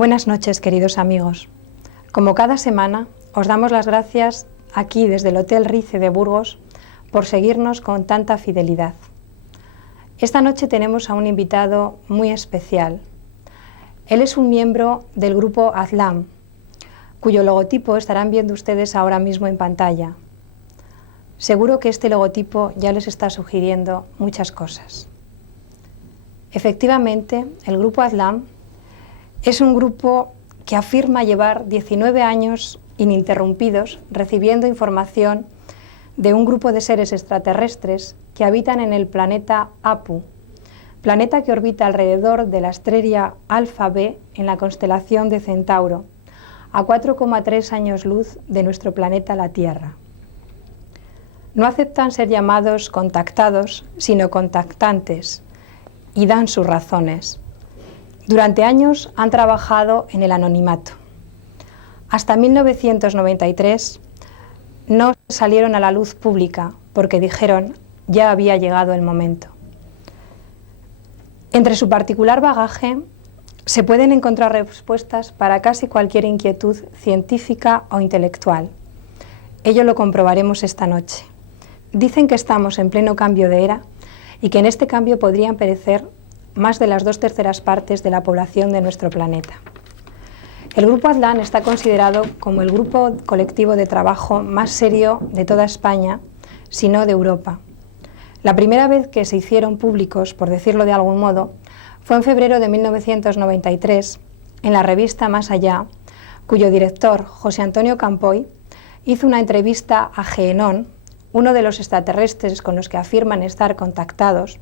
Buenas noches, queridos amigos. Como cada semana, os damos las gracias aquí desde el Hotel Rice de Burgos por seguirnos con tanta fidelidad. Esta noche tenemos a un invitado muy especial. Él es un miembro del grupo Azlam, cuyo logotipo estarán viendo ustedes ahora mismo en pantalla. Seguro que este logotipo ya les está sugiriendo muchas cosas. Efectivamente, el grupo Azlam es un grupo que afirma llevar 19 años ininterrumpidos recibiendo información de un grupo de seres extraterrestres que habitan en el planeta Apu, planeta que orbita alrededor de la estrella Alfa B en la constelación de Centauro, a 4,3 años luz de nuestro planeta la Tierra. No aceptan ser llamados contactados, sino contactantes, y dan sus razones. Durante años han trabajado en el anonimato. Hasta 1993 no salieron a la luz pública porque dijeron ya había llegado el momento. Entre su particular bagaje se pueden encontrar respuestas para casi cualquier inquietud científica o intelectual. Ello lo comprobaremos esta noche. Dicen que estamos en pleno cambio de era y que en este cambio podrían perecer más de las 2/3 partes de la población de nuestro planeta. El Grupo Azlam está considerado como el grupo colectivo de trabajo más serio de toda España, si no de Europa. La primera vez que se hicieron públicos, por decirlo de algún modo, fue en febrero de 1993, en la revista Más Allá, cuyo director, José Antonio Campoy, hizo una entrevista a Gehenón, uno de los extraterrestres con los que afirman estar contactados.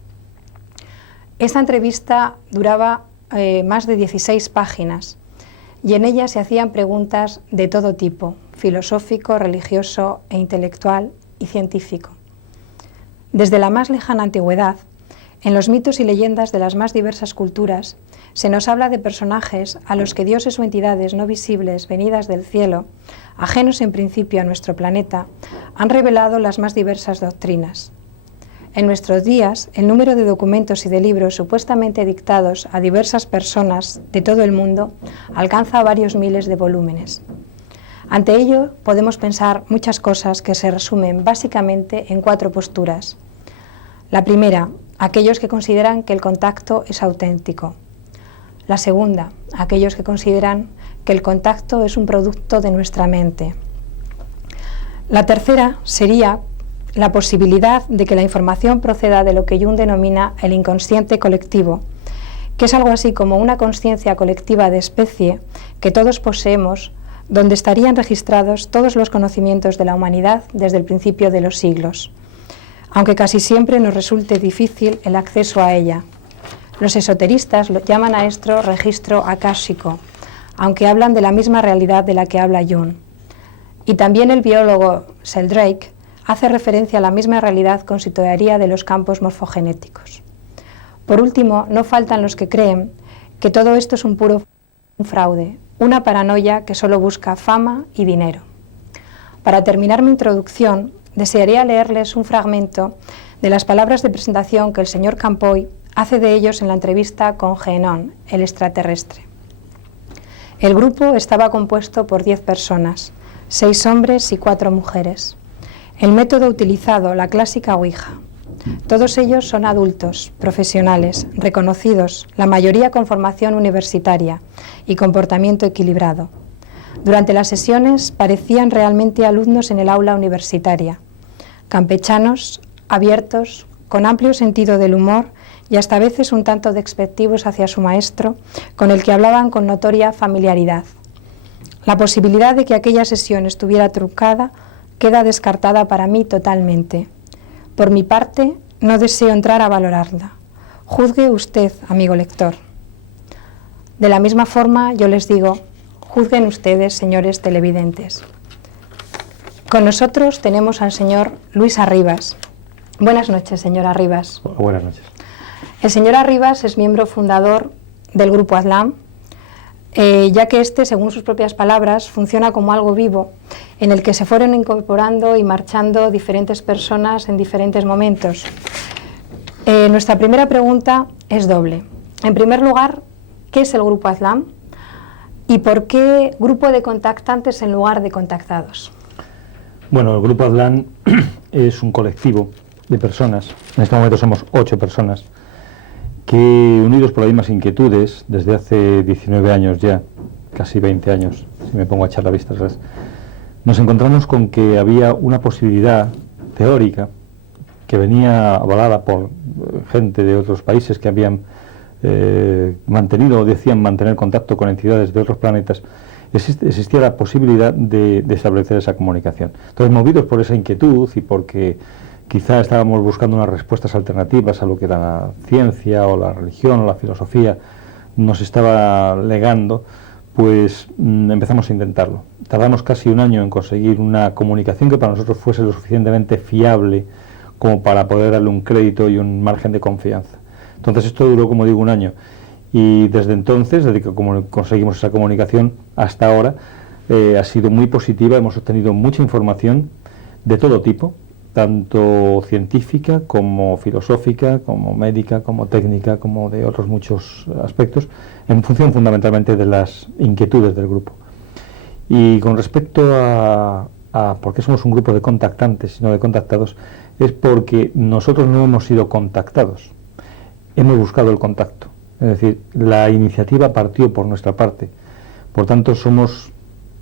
Esta entrevista duraba más de 16 páginas y en ella se hacían preguntas de todo tipo, filosófico, religioso e intelectual y científico. Desde la más lejana antigüedad, en los mitos y leyendas de las más diversas culturas, se nos habla de personajes a los que dioses o entidades no visibles venidas del cielo, ajenos en principio a nuestro planeta, han revelado las más diversas doctrinas. En nuestros días, el número de documentos y de libros supuestamente dictados a diversas personas de todo el mundo alcanza varios miles de volúmenes. Ante ello, podemos pensar muchas cosas que se resumen básicamente en 4 posturas. La primera, aquellos que consideran que el contacto es auténtico. La segunda, aquellos que consideran que el contacto es un producto de nuestra mente. La tercera sería la posibilidad de que la información proceda de lo que Jung denomina el inconsciente colectivo, que es algo así como una consciencia colectiva de especie que todos poseemos, donde estarían registrados todos los conocimientos de la humanidad desde el principio de los siglos, aunque casi siempre nos resulte difícil el acceso a ella. Los esoteristas lo llaman a esto registro akáshico, aunque hablan de la misma realidad de la que habla Jung. Y también el biólogo Sheldrake hace referencia a la misma realidad con su teoría de los campos morfogenéticos. Por último, no faltan los que creen que todo esto es un fraude, una paranoia que solo busca fama y dinero. Para terminar mi introducción, desearía leerles un fragmento de las palabras de presentación que el señor Campoy hace de ellos en la entrevista con Gehenón, el extraterrestre. El grupo estaba compuesto por 10 personas, 6 hombres y 4 mujeres. El método utilizado, la clásica Ouija. Todos ellos son adultos, profesionales, reconocidos, la mayoría con formación universitaria y comportamiento equilibrado. Durante las sesiones parecían realmente alumnos en el aula universitaria, campechanos, abiertos, con amplio sentido del humor y hasta a veces un tanto despectivos hacia su maestro, con el que hablaban con notoria familiaridad. La posibilidad de que aquella sesión estuviera trucada queda descartada para mí totalmente. Por mi parte, no deseo entrar a valorarla. Juzgue usted, amigo lector. De la misma forma, yo les digo, juzguen ustedes, señores televidentes. Con nosotros tenemos al señor Luis Arribas. Buenas noches, señor Arribas. Buenas noches. El señor Arribas es miembro fundador del Grupo Azlam, ya que este, según sus propias palabras, funciona como algo vivo, en el que se fueron incorporando y marchando diferentes personas en diferentes momentos. Nuestra primera pregunta es doble. En primer lugar, ¿qué es el Grupo Azlam? ¿Y por qué grupo de contactantes en lugar de contactados? Bueno, el Grupo Aztlán es un colectivo de personas, en este momento somos 8 personas, que unidos por las mismas inquietudes, desde hace 19 años ya, casi 20 años, si me pongo a echar la vista atrás, nos encontramos con que había una posibilidad teórica que venía avalada por gente de otros países que habían mantenido o decían mantener contacto con entidades de otros planetas. Existía la posibilidad de establecer esa comunicación. Entonces, movidos por esa inquietud y porque quizá estábamos buscando unas respuestas alternativas a lo que la ciencia o la religión o la filosofía nos estaba legando, pues empezamos a intentarlo. Tardamos casi un año en conseguir una comunicación que para nosotros fuese lo suficientemente fiable como para poder darle un crédito y un margen de confianza. Entonces esto duró, como digo, un año. Y desde entonces, desde que conseguimos esa comunicación hasta ahora, ha sido muy positiva. Hemos obtenido mucha información de todo tipo, tanto científica como filosófica, como médica, como técnica, como de otros muchos aspectos, en función fundamentalmente de las inquietudes del grupo. Y con respecto a por qué somos un grupo de contactantes y no de contactados, es porque nosotros no hemos sido contactados, hemos buscado el contacto. Es decir, la iniciativa partió por nuestra parte. Por tanto, somos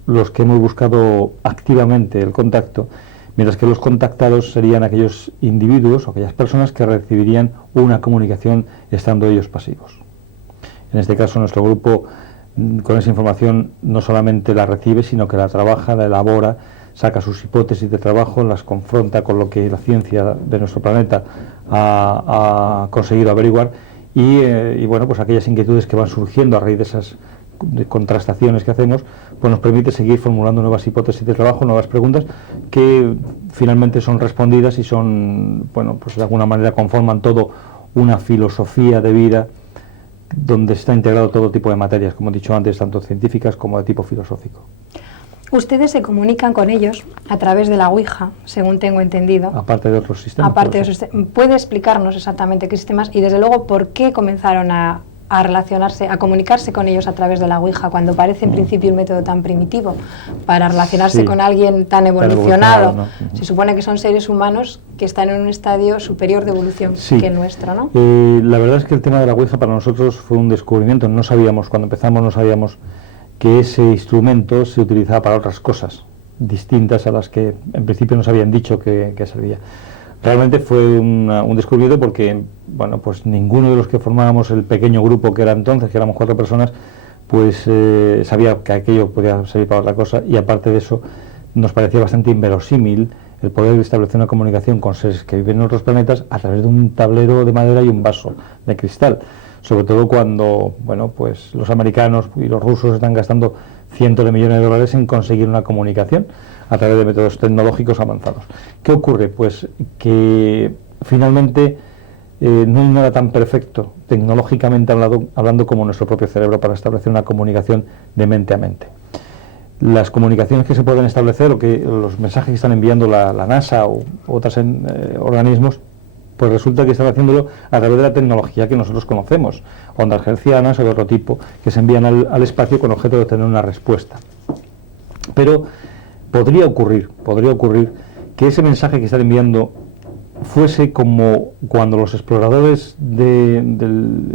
los que hemos buscado activamente el contacto, mientras que los contactados serían aquellos individuos o aquellas personas que recibirían una comunicación estando ellos pasivos. En este caso, nuestro grupo, con esa información, no solamente la recibe, sino que la trabaja, la elabora, saca sus hipótesis de trabajo, las confronta con lo que la ciencia de nuestro planeta ha conseguido averiguar. Y bueno, pues aquellas inquietudes que van surgiendo a raíz de esas contrastaciones que hacemos, pues nos permite seguir formulando nuevas hipótesis de trabajo, nuevas preguntas que finalmente son respondidas y son, bueno, pues de alguna manera conforman todo una filosofía de vida donde está integrado todo tipo de materias, como he dicho antes, tanto científicas como de tipo filosófico. Ustedes se comunican con ellos a través de la Ouija, según tengo entendido. Aparte de otros sistemas. Aparte de otros sistemas. ¿Puede explicarnos exactamente qué sistemas y, desde luego, por qué comenzaron a relacionarse, a comunicarse con ellos a través de la Ouija, cuando parece en principio un método tan primitivo para relacionarse con alguien tan evolucionado? ¿No? Se supone que son seres humanos que están en un estadio superior de evolución que el nuestro, ¿no? La verdad es que el tema de la Ouija para nosotros fue un descubrimiento. No sabíamos, cuando empezamos no sabíamos que ese instrumento se utilizaba para otras cosas distintas a las que en principio nos habían dicho que servía. Realmente fue un descubrimiento porque, bueno, pues ninguno de los que formábamos el pequeño grupo que era entonces, que éramos 4 personas, pues sabía que aquello podía servir para otra cosa, y aparte de eso nos parecía bastante inverosímil el poder establecer una comunicación con seres que viven en otros planetas a través de un tablero de madera y un vaso de cristal. Sobre todo cuando, bueno, pues los americanos y los rusos están gastando cientos de millones de dólares en conseguir una comunicación a través de métodos tecnológicos avanzados. ¿Qué ocurre? Pues que finalmente no hay nada tan perfecto, tecnológicamente hablando, como nuestro propio cerebro para establecer una comunicación de mente a mente. Las comunicaciones que se pueden establecer, o que los mensajes que están enviando la NASA o otros organismos, pues resulta que están haciéndolo a través de la tecnología que nosotros conocemos, ondas hertzianas o de otro tipo, que se envían al espacio con objeto de obtener una respuesta. Pero podría ocurrir que ese mensaje que están enviando fuese como cuando los exploradores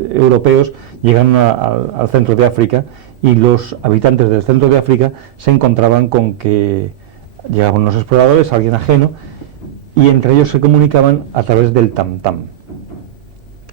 europeos llegaron al centro de África, y los habitantes del centro de África se encontraban con que llegaban unos exploradores, alguien ajeno, y entre ellos se comunicaban a través del tam-tam.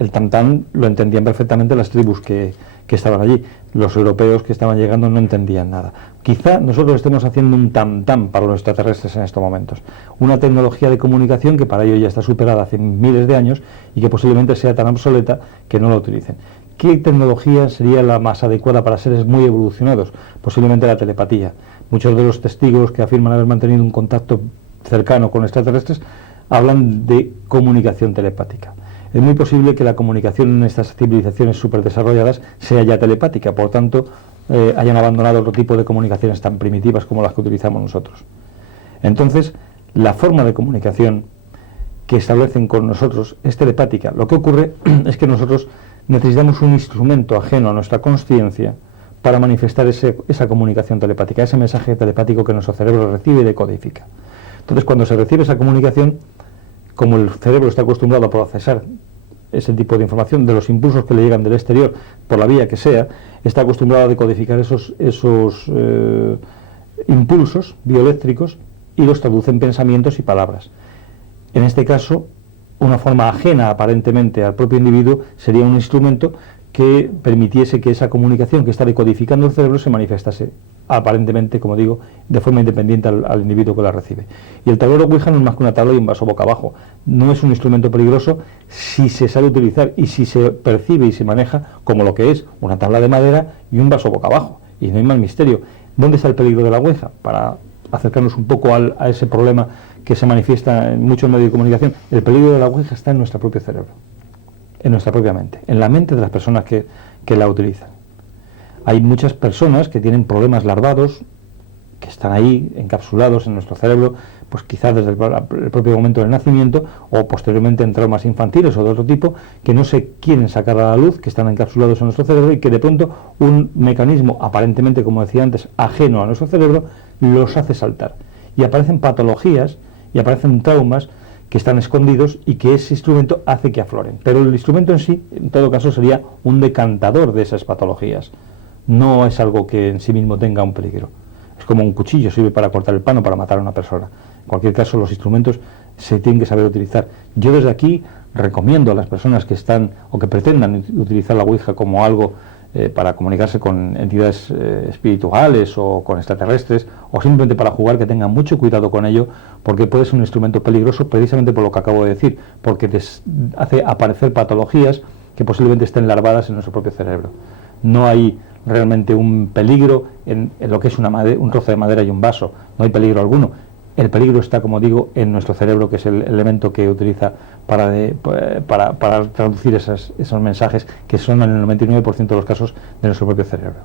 El tam-tam lo entendían perfectamente las tribus que estaban allí. Los europeos que estaban llegando no entendían nada. Quizá nosotros estemos haciendo un tam-tam para los extraterrestres en estos momentos. Una tecnología de comunicación que para ello ya está superada hace miles de años y que posiblemente sea tan obsoleta que no la utilicen. ¿Qué tecnología sería la más adecuada para seres muy evolucionados? Posiblemente la telepatía. Muchos de los testigos que afirman haber mantenido un contacto cercano con extraterrestres hablan de comunicación telepática. Es muy posible que la comunicación en estas civilizaciones superdesarrolladas sea ya telepática, por tanto hayan abandonado otro tipo de comunicaciones tan primitivas como las que utilizamos nosotros. Entonces, la forma de comunicación que establecen con nosotros es telepática. Lo que ocurre es que nosotros necesitamos un instrumento ajeno a nuestra consciencia para manifestar esa comunicación telepática, ese mensaje telepático que nuestro cerebro recibe y decodifica. Entonces, cuando se recibe esa comunicación, como el cerebro está acostumbrado a procesar ese tipo de información de los impulsos que le llegan del exterior, por la vía que sea, está acostumbrado a decodificar esos impulsos bioeléctricos y los traduce en pensamientos y palabras. En este caso, una forma ajena aparentemente al propio individuo sería un instrumento que permitiese que esa comunicación que está decodificando el cerebro se manifestase aparentemente, como digo, de forma independiente al individuo que la recibe. Y el tablero Ouija no es más que una tabla y un vaso boca abajo. No es un instrumento peligroso si se sabe utilizar y si se percibe y se maneja como lo que es una tabla de madera y un vaso boca abajo. Y no hay más misterio. ¿Dónde está el peligro de la Ouija? Para acercarnos un poco a ese problema que se manifiesta en muchos medios de comunicación. El peligro de la Ouija está en nuestro propio cerebro, en nuestra propia mente, en la mente de las personas que la utilizan. Hay muchas personas que tienen problemas larvados, que están ahí encapsulados en nuestro cerebro, pues quizás desde el propio momento del nacimiento o posteriormente en traumas infantiles o de otro tipo, que no se quieren sacar a la luz, que están encapsulados en nuestro cerebro y que de pronto un mecanismo aparentemente, como decía antes, ajeno a nuestro cerebro, los hace saltar. Y aparecen patologías y aparecen traumas que están escondidos y que ese instrumento hace que afloren. Pero el instrumento en sí, en todo caso, sería un decantador de esas patologías. No es algo que en sí mismo tenga un peligro. Es como un cuchillo, sirve para cortar el pan o para matar a una persona. En cualquier caso, los instrumentos se tienen que saber utilizar. Yo desde aquí recomiendo a las personas que están o que pretendan utilizar la Ouija como algo para comunicarse con entidades espirituales o con extraterrestres, o simplemente para jugar, que tengan mucho cuidado con ello, porque puede ser un instrumento peligroso precisamente por lo que acabo de decir, porque hace aparecer patologías que posiblemente estén larvadas en nuestro propio cerebro. No hay realmente un peligro en lo que es un trozo de madera y un vaso, no hay peligro alguno. El peligro está, como digo, en nuestro cerebro, que es el elemento que utiliza para traducir esos mensajes, que son en el 99% de los casos de nuestro propio cerebro.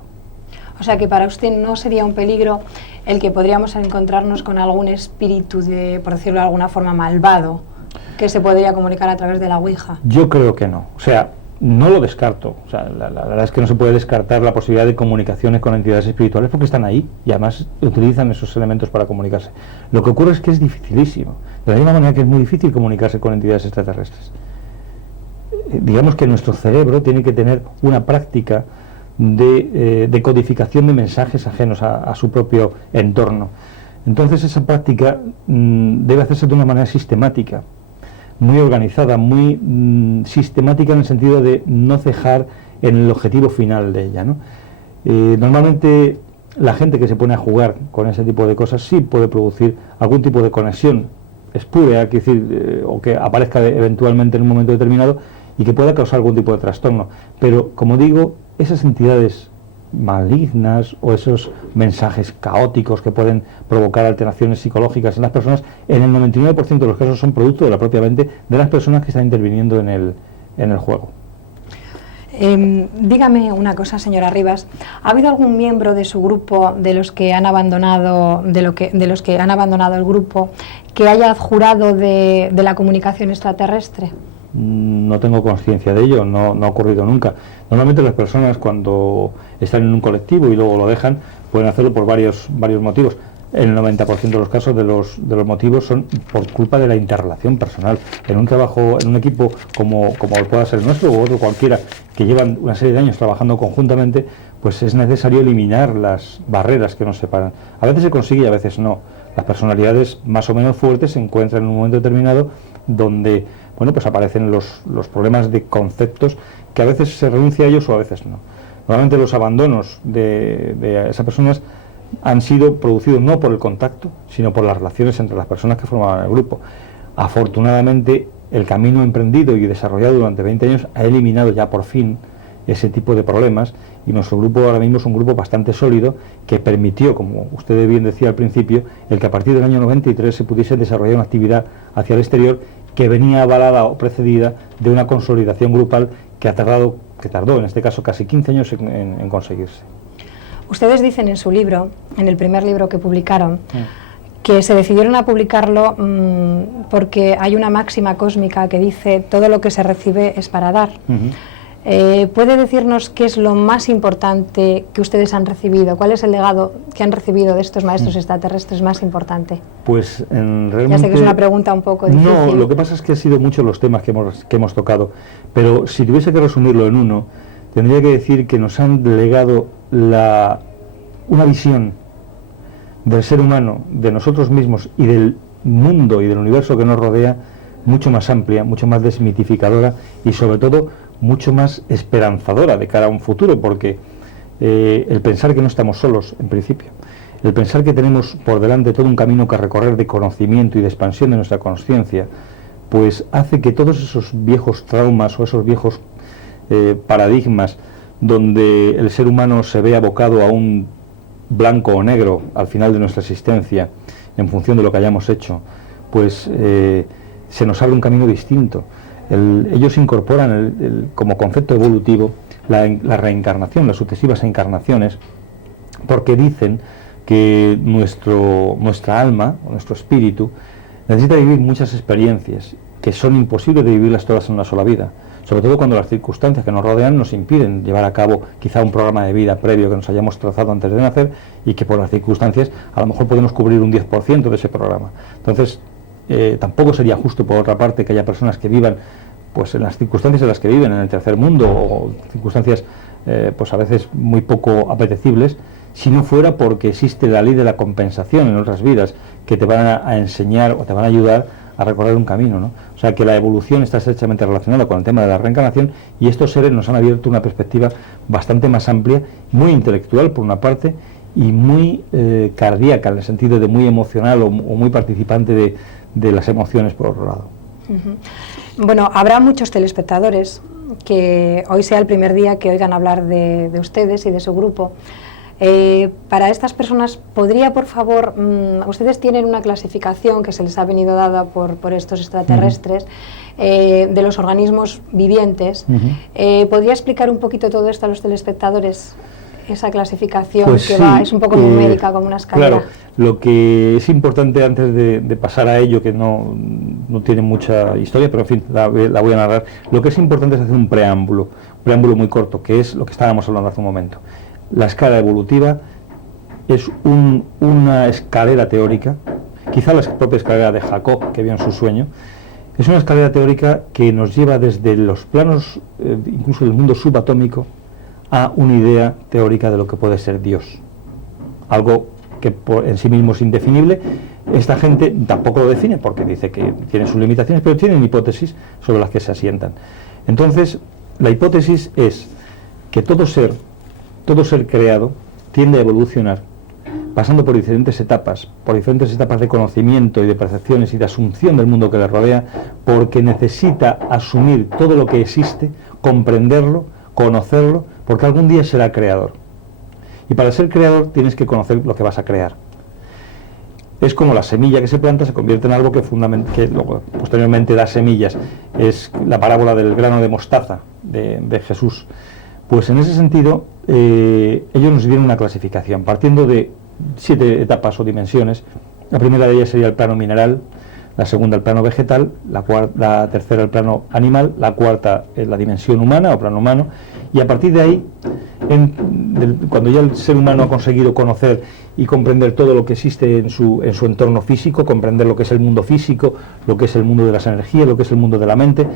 O sea que para usted no sería un peligro el que podríamos encontrarnos con algún espíritu por decirlo de alguna forma, malvado, que se podría comunicar a través de la Ouija. Yo creo que no. O sea, no lo descarto. O sea, la verdad es que no se puede descartar la posibilidad de comunicaciones con entidades espirituales porque están ahí y además utilizan esos elementos para comunicarse. Lo que ocurre es que es dificilísimo. De la misma manera que es muy difícil comunicarse con entidades extraterrestres. Digamos que nuestro cerebro tiene que tener una práctica de codificación de mensajes ajenos a su propio entorno. Entonces esa práctica debe hacerse de una manera sistemática, muy organizada, muy sistemática en el sentido de no cejar en el objetivo final de ella, ¿no? Normalmente la gente que se pone a jugar con ese tipo de cosas sí puede producir algún tipo de conexión espúrea, o que aparezca eventualmente en un momento determinado y que pueda causar algún tipo de trastorno. Pero, como digo, esas entidades malignas o esos mensajes caóticos que pueden provocar alteraciones psicológicas en las personas, en el 99% de los casos son producto de la propia mente de las personas que están interviniendo en el juego. Dígame una cosa, señora Rivas, ¿ha habido algún miembro de su grupo, de los que han abandonado el grupo, que haya jurado de la comunicación extraterrestre? No tengo conciencia de ello, no ha ocurrido nunca. Normalmente las personas, cuando están en un colectivo y luego lo dejan, pueden hacerlo por varios motivos. El 90% de los casos de los motivos son por culpa de la interrelación personal. En un trabajo, en un equipo como pueda ser el nuestro o otro cualquiera, que llevan una serie de años trabajando conjuntamente, pues es necesario eliminar las barreras que nos separan. A veces se consigue y a veces no. Las personalidades más o menos fuertes se encuentran en un momento determinado donde pues aparecen los problemas de conceptos que a veces se renuncia a ellos o a veces no. Normalmente los abandonos de esas personas han sido producidos no por el contacto, sino por las relaciones entre las personas que formaban el grupo. Afortunadamente, el camino emprendido y desarrollado durante 20 años ha eliminado ya por fin ese tipo de problemas, y nuestro grupo ahora mismo es un grupo bastante sólido que permitió, como usted bien decía al principio, el que a partir del año 93 se pudiese desarrollar una actividad hacia el exterior que venía avalada o precedida de una consolidación grupal que tardó en este caso casi 15 años en conseguirse. Ustedes dicen en su libro, en el primer libro que publicaron, que se decidieron a publicarlo porque hay una máxima cósmica que dice todo lo que se recibe es para dar. ¿Puede decirnos qué es lo más importante que ustedes han recibido? ¿Cuál es el legado que han recibido de estos maestros extraterrestres más importante? Pues realmente... Ya sé que es una pregunta un poco difícil. No, lo que pasa es que han sido muchos los temas que hemos tocado, pero si tuviese que resumirlo en uno, tendría que decir que nos han legado una visión del ser humano, de nosotros mismos y del mundo y del universo que nos rodea, mucho más amplia, mucho más desmitificadora y sobre todo mucho más esperanzadora de cara a un futuro, porque el pensar que no estamos solos, en principio, el pensar que tenemos por delante todo un camino que recorrer de conocimiento y de expansión de nuestra consciencia, pues hace que todos esos viejos traumas o esos viejos paradigmas donde el ser humano se ve abocado a un blanco o negro al final de nuestra existencia, en función de lo que hayamos hecho, pues se nos abre un camino distinto. Ellos incorporan como concepto evolutivo la reencarnación, las sucesivas encarnaciones, porque dicen que nuestra alma, o nuestro espíritu, necesita vivir muchas experiencias, que son imposibles de vivirlas todas en una sola vida, sobre todo cuando las circunstancias que nos rodean nos impiden llevar a cabo quizá un programa de vida previo que nos hayamos trazado antes de nacer y que por las circunstancias a lo mejor podemos cubrir un 10% de ese programa. Entonces, tampoco sería justo, por otra parte, que haya personas que vivan pues en las circunstancias en las que viven en el tercer mundo, o circunstancias pues a veces muy poco apetecibles, si no fuera porque existe la ley de la compensación en otras vidas que te van a enseñar o te van a ayudar a recorrer un camino, ¿no? O sea que la evolución está estrechamente relacionada con el tema de la reencarnación, y estos seres nos han abierto una perspectiva bastante más amplia, muy intelectual por una parte y muy cardíaca, en el sentido de muy emocional o muy participante de las emociones por otro lado. Bueno, habrá muchos telespectadores que hoy sea el primer día que oigan hablar de ustedes y de su grupo. Para estas personas, ¿podría, por favor, ustedes tienen una clasificación que se les ha venido dada por estos extraterrestres, de los organismos vivientes? ¿Podría explicar un poquito todo esto a los telespectadores? Esa clasificación pues que sí, es un poco numérica, como una escalera. Claro, lo que es importante antes de pasar a ello, que no tiene mucha historia, pero en fin, la voy a narrar. Lo que es importante es hacer un preámbulo muy corto, que es lo que estábamos hablando hace un momento. La escala evolutiva es una escalera teórica, quizá la propia escalera de Jacob, que vio en su sueño. Es una escalera teórica que nos lleva desde los planos, incluso del mundo subatómico, a una idea teórica de lo que puede ser Dios. Algo que en sí mismo es indefinible. Esta gente tampoco lo define porque dice que tiene sus limitaciones, pero tienen hipótesis sobre las que se asientan. Entonces, la hipótesis es que todo ser creado tiende a evolucionar, pasando por diferentes etapas de conocimiento y de percepciones y de asunción del mundo que le rodea, porque necesita asumir todo lo que existe, comprenderlo, conocerlo, porque algún día será creador. Y para ser creador tienes que conocer lo que vas a crear. Es como la semilla que se planta se convierte en algo que luego, posteriormente da semillas. Es la parábola del grano de mostaza de Jesús. Pues en ese sentido, ellos nos dieron una clasificación, partiendo de 7 etapas o dimensiones. La primera de ellas sería el plano mineral, la segunda el plano vegetal, la tercera el plano animal, la cuarta la dimensión humana o plano humano, y a partir de ahí, cuando ya el ser humano ha conseguido conocer y comprender todo lo que existe en su entorno físico, comprender lo que es el mundo físico, lo que es el mundo de las energías, lo que es el mundo de la mente,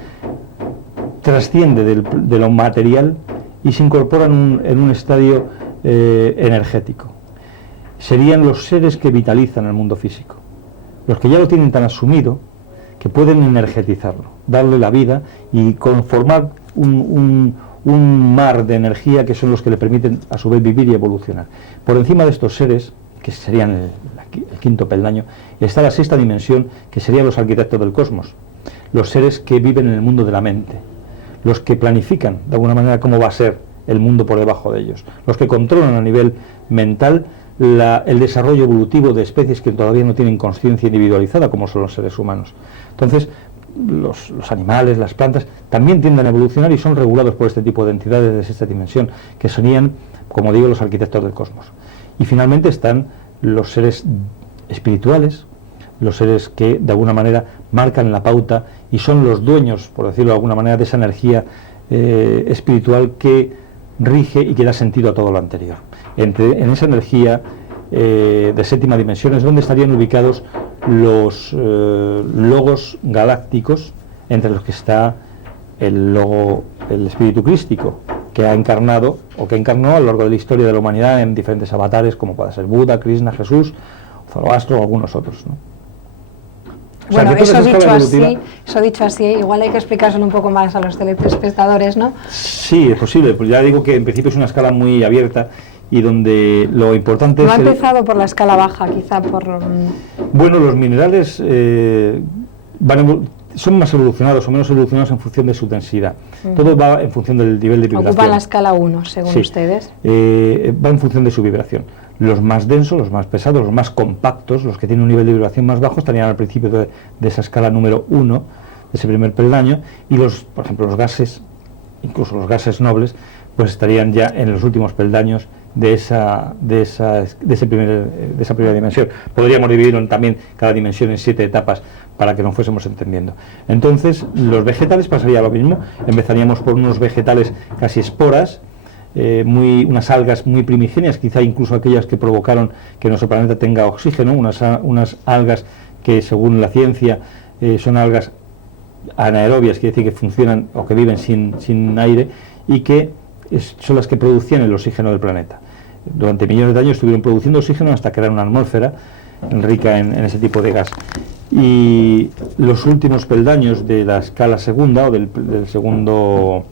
trasciende de lo material y se incorpora en un estadio energético. Serían los seres que vitalizan el mundo físico, los que ya lo tienen tan asumido que pueden energetizarlo, darle la vida y conformar un mar de energía que son los que le permiten a su vez vivir y evolucionar. Por encima de estos seres, que serían el quinto peldaño, está la sexta dimensión, que serían los arquitectos del cosmos, los seres que viven en el mundo de la mente, los que planifican de alguna manera cómo va a ser el mundo por debajo de ellos, los que controlan a nivel mental el desarrollo evolutivo de especies que todavía no tienen conciencia individualizada, como son los seres humanos. Entonces, los animales, las plantas, también tienden a evolucionar y son regulados por este tipo de entidades de sexta dimensión, que serían, como digo, los arquitectos del cosmos. Y finalmente están los seres espirituales, los seres que de alguna manera marcan la pauta y son los dueños, por decirlo de alguna manera, de esa energía espiritual que rige y que da sentido a todo lo anterior. En esa energía de séptima dimensión es donde estarían ubicados los logos galácticos, entre los que está el espíritu crístico, que ha encarnado o que encarnó a lo largo de la historia de la humanidad en diferentes avatares, como pueda ser Buda, Krishna, Jesús, Zoroastro o algunos otros, ¿no? Bueno, eso dicho así, igual hay que explicárselo un poco más a los telespectadores, ¿no? Sí, es posible, pues ya digo que en principio es una escala muy abierta y donde lo importante no ha empezado por la escala baja, quizá por... Bueno, los minerales son más evolucionados o menos evolucionados en función de su densidad. Todo va en función del nivel de vibración. Ocupa la escala 1, según ustedes. Va en función de su vibración. Los más densos, los más pesados, los más compactos, los que tienen un nivel de vibración más bajo, estarían al principio de esa escala número 1, de ese primer peldaño, y por ejemplo, los gases, incluso los gases nobles, pues estarían ya en los últimos peldaños de esa primera dimensión. Podríamos dividir también cada dimensión en 7 etapas para que nos fuésemos entendiendo. Entonces, los vegetales pasaría lo mismo. Empezaríamos por unos vegetales casi esporas, unas algas muy primigenias, quizá incluso aquellas que provocaron que nuestro planeta tenga oxígeno, unas algas que según la ciencia son algas anaerobias, quiere decir que funcionan o que viven sin aire y que son las que producían el oxígeno del planeta. Durante millones de años estuvieron produciendo oxígeno hasta crear una atmósfera rica en ese tipo de gas. Y los últimos peldaños de la escala segunda o del segundo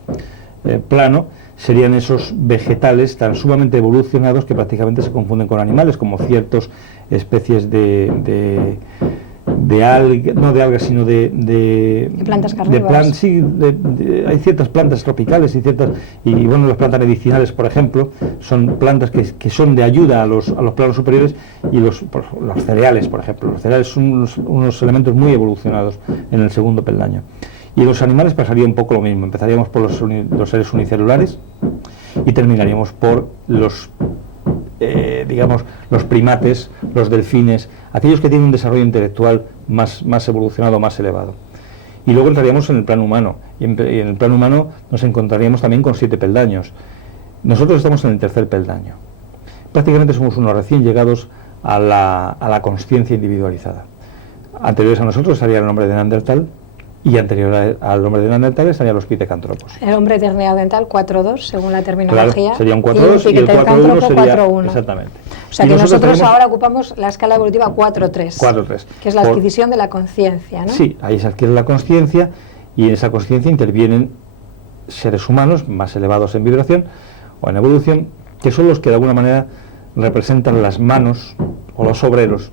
plano serían esos vegetales tan sumamente evolucionados que prácticamente se confunden con animales, como ciertas especies de algas, no de algas, sino de plantas carnívoras. Hay ciertas plantas tropicales y bueno, las plantas medicinales, por ejemplo, son plantas que son de ayuda a los planos superiores, y los cereales, por ejemplo. Los cereales son unos elementos muy evolucionados en el segundo peldaño. Y los animales pasaría un poco lo mismo. Empezaríamos por los seres unicelulares y terminaríamos por los primates, los delfines, aquellos que tienen un desarrollo intelectual más evolucionado, más elevado. Y luego entraríamos en el plano humano, y en el plano humano nos encontraríamos también con 7 peldaños. Nosotros estamos en el tercer peldaño. Prácticamente somos unos recién llegados a la consciencia individualizada. Anteriores a nosotros estaría el hombre de Neandertal, y anterior al hombre de Neandertal estarían los pitecantropos. El hombre de Neandertal 4-2, según la terminología. Claro, sería un 4-2 y el 4-1 sería 4-1. Exactamente. O sea que nosotros ahora ocupamos la escala evolutiva 4-3. 4-3. Que es la adquisición de la conciencia, ¿no? Sí, ahí se adquiere la conciencia, y en esa conciencia intervienen seres humanos más elevados en vibración o en evolución, que son los que de alguna manera representan las manos o los obreros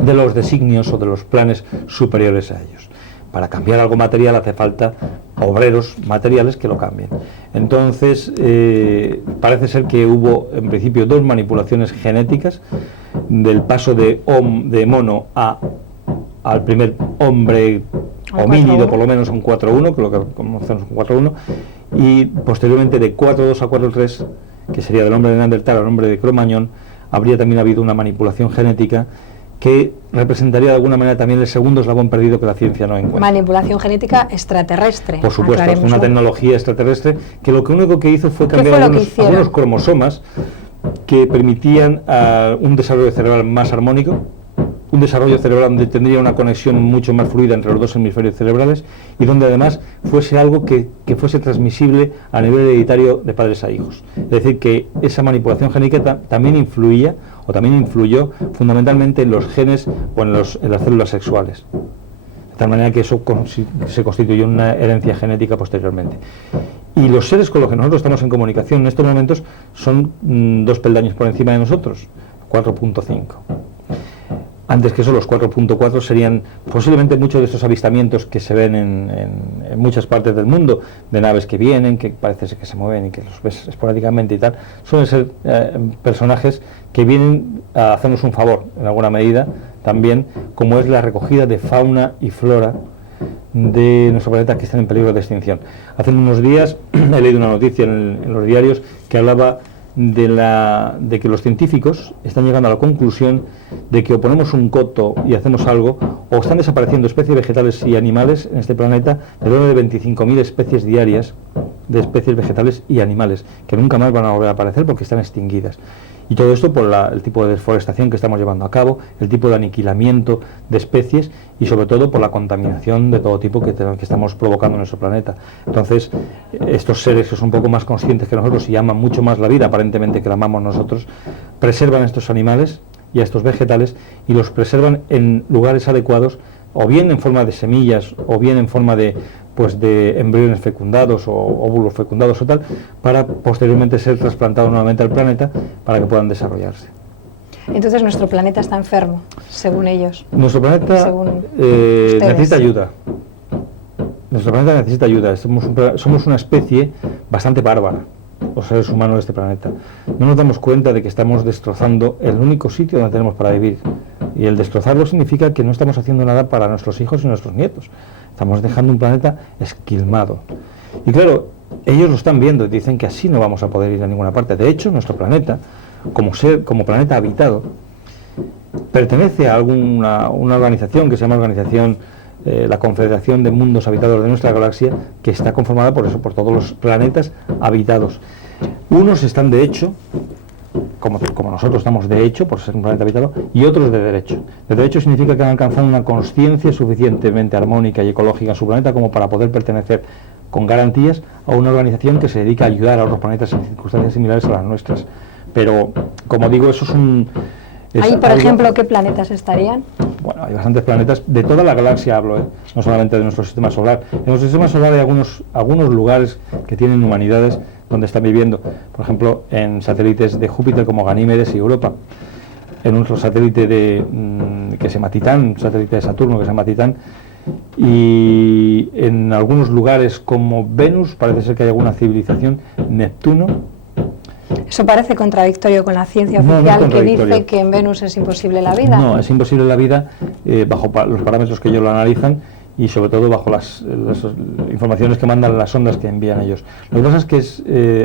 de los designios o de los planes superiores a ellos. Para cambiar algo material hace falta obreros materiales que lo cambien. Entonces, parece ser que hubo en principio 2 manipulaciones genéticas del paso de mono al primer hombre homínido, por lo menos un 4-1, que lo que conocemos un 4-1, y posteriormente de 4-2 a 4-3, que sería del hombre de Neandertal al hombre de Cro-Magnon, habría también habido una manipulación genética que representaría de alguna manera también el segundo eslabón perdido que la ciencia no encuentra. Manipulación genética extraterrestre. Por supuesto, es una tecnología extraterrestre que lo único que hizo fue cambiar algunos cromosomas que permitían un desarrollo cerebral más armónico, un desarrollo cerebral donde tendría una conexión mucho más fluida entre los 2 hemisferios cerebrales, y donde además fuese algo que fuese transmisible a nivel hereditario de padres a hijos. Es decir, que esa manipulación genética también influyó fundamentalmente en los genes o en las células sexuales, de tal manera que eso se constituyó una herencia genética posteriormente. Y los seres con los que nosotros estamos en comunicación en estos momentos son 2 peldaños por encima de nosotros, 4.5. Antes que eso, los 4.4 serían posiblemente muchos de estos avistamientos que se ven en muchas partes del mundo, de naves que vienen, que parece ser que se mueven y que los ves esporádicamente y tal. Suelen ser personajes que vienen a hacernos un favor, en alguna medida, también, como es la recogida de fauna y flora de nuestro planeta que están en peligro de extinción. Hace unos días he leído una noticia en los diarios que hablaba de que los científicos están llegando a la conclusión de que o ponemos un coto y hacemos algo, o están desapareciendo especies vegetales y animales en este planeta, de orden de 25.000 especies diarias de especies vegetales y animales, que nunca más van a volver a aparecer porque están extinguidas. Y todo esto por el tipo de deforestación que estamos llevando a cabo, el tipo de aniquilamiento de especies y sobre todo por la contaminación de todo tipo que estamos provocando en nuestro planeta. Entonces, estos seres que son un poco más conscientes que nosotros y aman mucho más la vida, aparentemente, que la amamos nosotros, preservan a estos animales y a estos vegetales y los preservan en lugares adecuados, o bien en forma de semillas, o bien en forma de embriones fecundados o óvulos fecundados o tal, para posteriormente ser trasplantados nuevamente al planeta para que puedan desarrollarse. Entonces nuestro planeta está enfermo, según ellos. Nuestro planeta necesita ayuda. Nuestro planeta necesita ayuda. Somos una especie bastante bárbara, los seres humanos de este planeta. No nos damos cuenta de que estamos destrozando el único sitio donde tenemos para vivir. Y el destrozarlo significa que no estamos haciendo nada para nuestros hijos y nuestros nietos. Estamos dejando un planeta esquilmado. Y claro, ellos lo están viendo y dicen que así no vamos a poder ir a ninguna parte. De hecho, nuestro planeta, como planeta habitado, pertenece a una organización que se llama la Confederación de Mundos Habitados de nuestra galaxia, que está conformada por todos los planetas habitados. Unos están de hecho, como nosotros estamos de hecho, por ser un planeta habitado, y otros de derecho. De derecho significa que han alcanzado una consciencia suficientemente armónica y ecológica en su planeta como para poder pertenecer con garantías a una organización que se dedica a ayudar a otros planetas en circunstancias similares a las nuestras. Pero, como digo, eso es un... Ahí, por ejemplo, ¿qué planetas estarían? Bueno, hay bastantes planetas, de toda la galaxia hablo, no solamente de nuestro sistema solar. En nuestro sistema solar hay algunos lugares que tienen humanidades donde están viviendo, por ejemplo, en satélites de Júpiter como Ganímedes y Europa, en otro satélite que se llama Titán, un satélite de Saturno que se llama Titán, y en algunos lugares como Venus parece ser que hay alguna civilización, Neptuno. Eso parece contradictorio con la ciencia oficial que dice que en Venus es imposible la vida. No, es imposible la vida bajo los parámetros que ellos lo analizan y sobre todo bajo las informaciones que mandan las ondas que envían ellos. Lo que pasa es que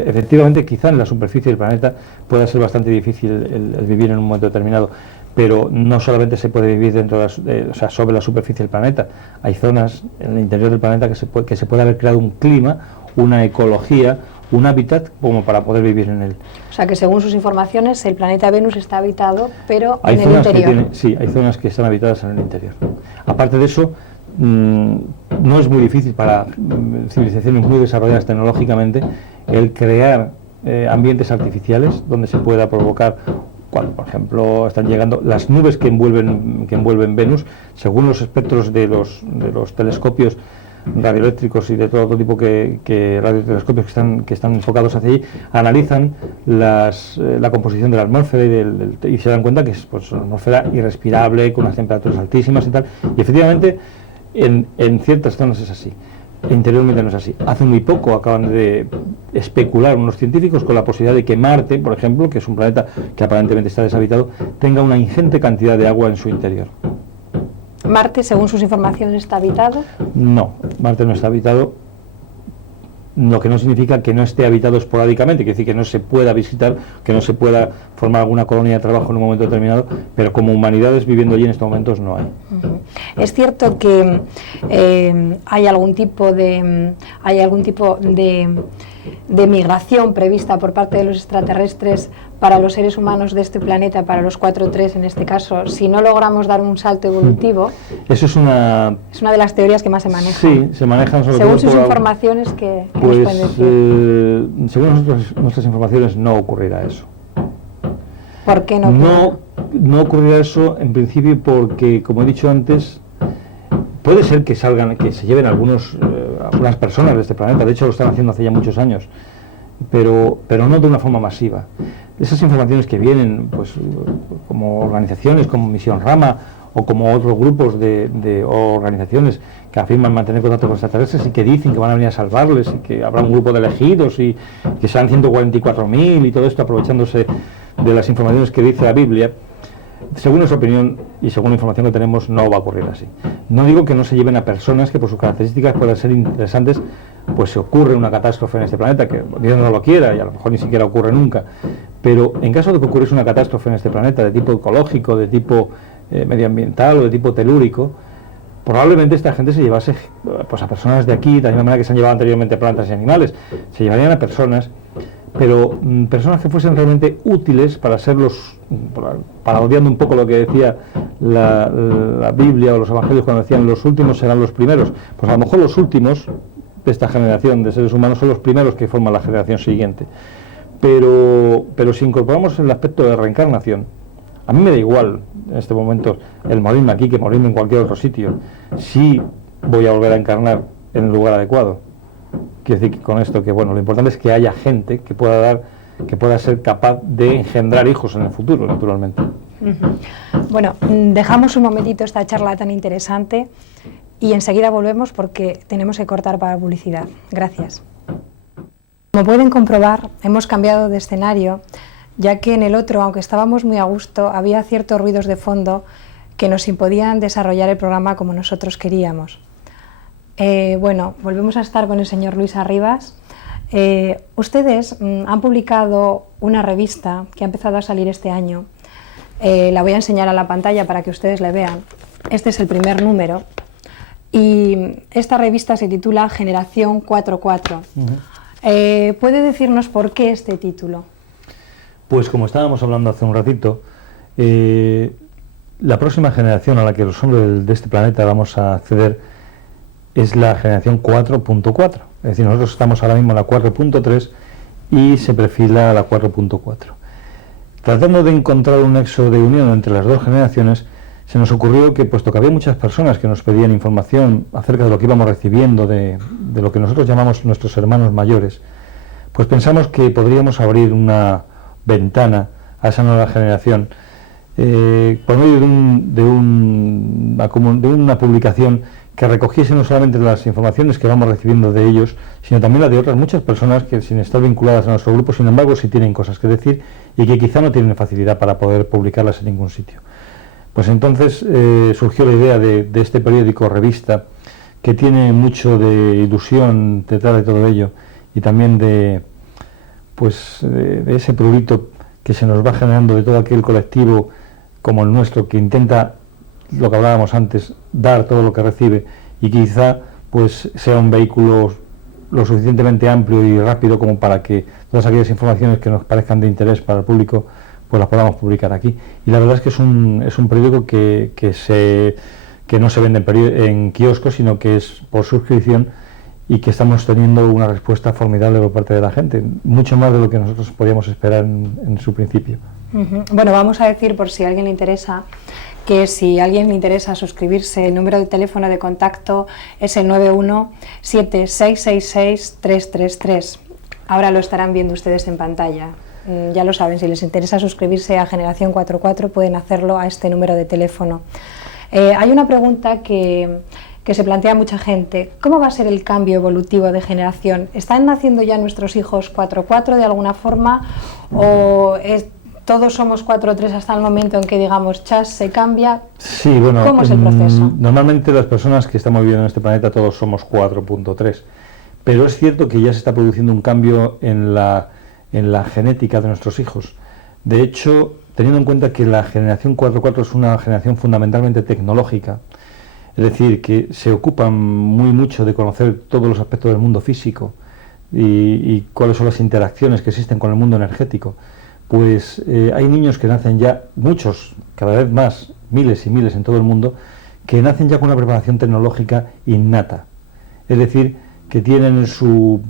efectivamente quizá en la superficie del planeta pueda ser bastante difícil el vivir en un momento determinado, pero no solamente se puede vivir sobre la superficie del planeta. Hay zonas en el interior del planeta que se puede haber creado un clima, una ecología, un hábitat como para poder vivir en él. O sea que según sus informaciones el planeta Venus está habitado, pero en el interior. Sí, hay zonas que están habitadas en el interior. Aparte de eso, no es muy difícil para civilizaciones muy desarrolladas tecnológicamente el crear ambientes artificiales donde se pueda provocar, cuando por ejemplo están llegando las nubes que envuelven Venus, según los espectros de los telescopios radioeléctricos y de todo tipo que radiotelescopios que están enfocados hacia allí, analizan la composición de la atmósfera y se dan cuenta que es una atmósfera irrespirable, con unas temperaturas altísimas y tal, y efectivamente en ciertas zonas es así, interiormente no es así. Hace muy poco acaban de especular unos científicos con la posibilidad de que Marte, por ejemplo, que es un planeta que aparentemente está deshabitado, tenga una ingente cantidad de agua en su interior. ¿Marte, según sus informaciones, está habitado? No, Marte no está habitado, lo que no significa que no esté habitado esporádicamente, quiere decir que no se pueda visitar, que no se pueda formar alguna colonia de trabajo en un momento determinado, pero como humanidades viviendo allí en estos momentos no hay. Es cierto que hay algún tipo de migración prevista por parte de los extraterrestres para los seres humanos de este planeta, para los 4-3 en este caso, si no logramos dar un salto evolutivo. Eso es una de las teorías que más se manejan. Sí, se manejan sobre según todo sus informaciones que pues, nos pueden decir. Según nuestras informaciones no ocurrirá eso. ¿Por qué no? No ocurrirá eso en principio porque, como he dicho antes, puede ser que se lleven algunas personas de este planeta. De hecho lo están haciendo hace ya muchos años, pero no de una forma masiva. Esas informaciones que vienen, pues, como organizaciones como Misión Rama o como otros grupos de organizaciones que afirman mantener contacto con extraterrestres y que dicen que van a venir a salvarles y que habrá un grupo de elegidos y que sean 144.000 y todo esto aprovechándose de las informaciones que dice la Biblia. Según nuestra opinión y según la información que tenemos, no va a ocurrir así. No digo que no se lleven a personas que por sus características puedan ser interesantes, pues se ocurre una catástrofe en este planeta, que Dios no lo quiera y a lo mejor ni siquiera ocurre nunca, pero en caso de que ocurriese una catástrofe en este planeta de tipo ecológico, de tipo medioambiental o de tipo telúrico, probablemente esta gente se llevase pues a personas de aquí, de la misma manera que se han llevado anteriormente plantas y animales, se llevarían a personas, pero personas que fuesen realmente útiles para ser parodiando un poco lo que decía la Biblia o los evangelios cuando decían los últimos serán los primeros. Pues a lo mejor los últimos de esta generación de seres humanos son los primeros que forman la generación siguiente. Pero si incorporamos el aspecto de reencarnación, a mí me da igual en este momento el morirme aquí que morirme en cualquier otro sitio, si voy a volver a encarnar en el lugar adecuado. Quiero decir que con esto que bueno, lo importante es que haya gente que pueda ser capaz de engendrar hijos en el futuro, naturalmente. Bueno, dejamos un momentito esta charla tan interesante y enseguida volvemos porque tenemos que cortar para publicidad. Gracias. Como pueden comprobar, hemos cambiado de escenario, ya que en el otro, aunque estábamos muy a gusto, había ciertos ruidos de fondo que nos impedían desarrollar el programa como nosotros queríamos. Bueno, volvemos a estar con el señor Luis Arribas. Ustedes han publicado una revista que ha empezado a salir este año. La voy a enseñar a la pantalla para que ustedes la vean. Este es el primer número y esta revista se titula Generación 4.4. ¿Puede decirnos por qué este título? Pues como estábamos hablando hace un ratito, la próxima generación a la que los hombres de este planeta vamos a acceder es la generación 4.4. Es decir, nosotros estamos ahora mismo en la 4.3 y se perfila a la 4.4. Tratando de encontrar un nexo de unión entre las dos generaciones, se nos ocurrió que, puesto que había muchas personas que nos pedían información acerca de lo que íbamos recibiendo, de lo que nosotros llamamos nuestros hermanos mayores, pues pensamos que podríamos abrir una ventana a esa nueva generación por medio de una publicación que recogiese no solamente las informaciones que vamos recibiendo de ellos, sino también las de otras muchas personas que, sin estar vinculadas a nuestro grupo, sin embargo sí tienen cosas que decir y que quizá no tienen facilidad para poder publicarlas en ningún sitio. Pues entonces surgió la idea de este periódico revista, que tiene mucho de ilusión detrás de todo ello y también de ese prurito que se nos va generando de todo aquel colectivo como el nuestro, que intenta, lo que hablábamos antes, dar todo lo que recibe y quizá pues sea un vehículo lo suficientemente amplio y rápido como para que todas aquellas informaciones que nos parezcan de interés para el público pues las podamos publicar aquí. Y la verdad es que es un periódico que no se vende en kioscos, sino que es por suscripción, y que estamos teniendo una respuesta formidable por parte de la gente, mucho más de lo que nosotros podíamos esperar en su principio. Bueno, vamos a decir, por si a alguien le interesa, que si a alguien le interesa suscribirse, el número de teléfono de contacto es el 9176666333. Ahora lo estarán viendo ustedes en pantalla. Ya lo saben, si les interesa suscribirse a Generación 4.4 pueden hacerlo a este número de teléfono. Hay una pregunta que se plantea mucha gente: ¿cómo va a ser el cambio evolutivo de generación? ¿Están naciendo ya nuestros hijos 4.4 de alguna forma o todos somos 4.3 hasta el momento en que digamos chas, se cambia? Sí, bueno, ¿cómo es el proceso? Normalmente las personas que estamos viviendo en este planeta todos somos 4.3, pero es cierto que ya se está produciendo un cambio en la genética de nuestros hijos. De hecho, teniendo en cuenta que la generación 4.4 es una generación fundamentalmente tecnológica, es decir, que se ocupan muy mucho de conocer todos los aspectos del mundo físico y cuáles son las interacciones que existen con el mundo energético, pues hay niños que nacen ya, muchos, cada vez más, miles y miles en todo el mundo, que nacen ya con una preparación tecnológica innata. Es decir, que tienen en su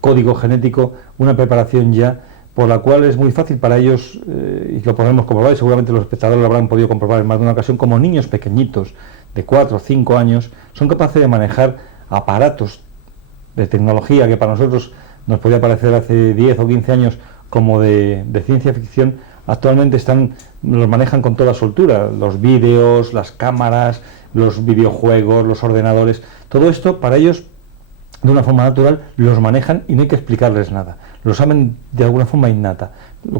código genético una preparación ya por la cual es muy fácil para ellos, y lo podemos comprobar, y seguramente los espectadores lo habrán podido comprobar en más de una ocasión, como niños pequeñitos de 4 o 5 años son capaces de manejar aparatos de tecnología que para nosotros nos podía parecer hace 10 o 15 años como de ciencia ficción. Actualmente los manejan con toda soltura, los vídeos, las cámaras, los videojuegos, los ordenadores, todo esto para ellos de una forma natural los manejan y no hay que explicarles nada, lo saben de alguna forma innata,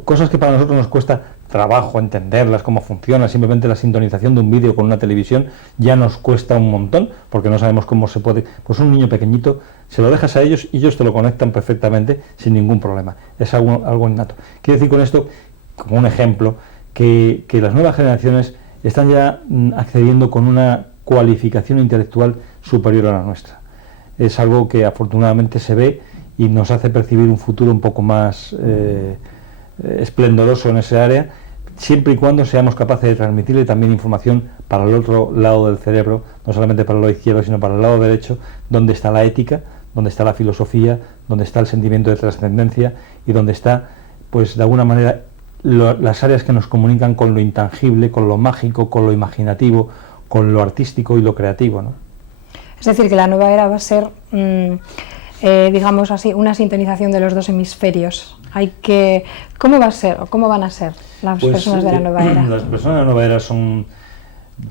cosas que para nosotros nos cuesta trabajo entenderlas, cómo funciona. Simplemente la sintonización de un vídeo con una televisión ya nos cuesta un montón porque no sabemos cómo se puede. Pues un niño pequeñito se lo dejas a ellos y ellos te lo conectan perfectamente sin ningún problema, es algo innato. Quiero decir con esto, como un ejemplo, que las nuevas generaciones están ya accediendo con una cualificación intelectual superior a la nuestra. Es algo que afortunadamente se ve y nos hace percibir un futuro un poco más esplendoroso en ese área, siempre y cuando seamos capaces de transmitirle también información para el otro lado del cerebro, no solamente para el lado izquierdo, sino para el lado derecho, donde está la ética, donde está la filosofía, donde está el sentimiento de trascendencia y donde está, pues de alguna manera, las áreas que nos comunican con lo intangible, con lo mágico, con lo imaginativo, con lo artístico y lo creativo, ¿no? Es decir, que la nueva era va a ser, digamos así, una sintonización de los dos hemisferios. ¿Cómo va a ser o cómo van a ser las personas de la nueva era? Las personas de la nueva era son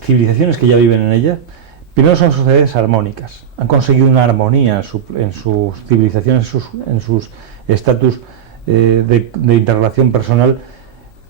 civilizaciones que ya viven en ella. Primero son sociedades armónicas. Han conseguido una armonía en sus civilizaciones, en sus estatus de interrelación personal